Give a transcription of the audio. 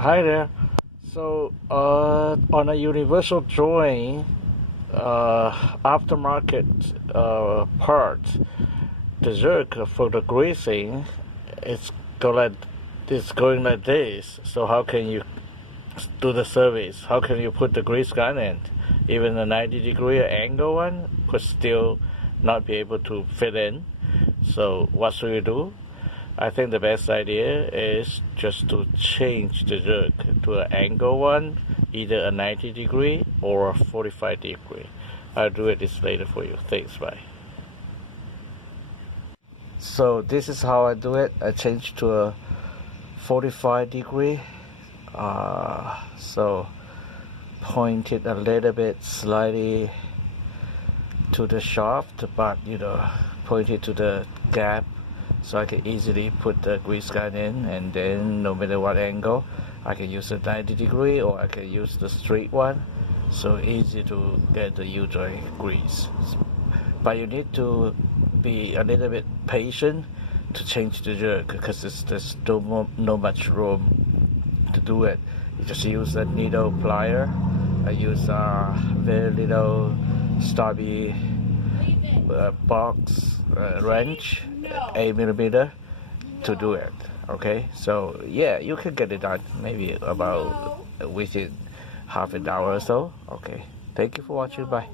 Hi there. So, on a universal joint aftermarket part, the zerk for the greasing, it's go like it's going like this. So how can you do the service? How can you put the grease gun in? Even a 90-degree angle one could still not be able to fit in. So what should you do? I think the best idea is just to change the jerk to an angle one, either a 90-degree or a 45-degree. I'll do this later for you. Thanks, bye. So this is how I do it. I change to a 45-degree. So point it a little bit slightly to the shaft, but point it to the gap, so I can easily put the grease gun in, and then no matter what angle, I can use a 90-degree or I can use the straight one. So easy to get the U-joint grease. But you need to be a little bit patient to change the jerk, because there's no much room to do it. You just use a needle plier. I use a very little stubby box wrench, 8mm, to do it. Okay, so yeah, you can get it done maybe about within half an hour or so. Okay, thank you for watching. Bye.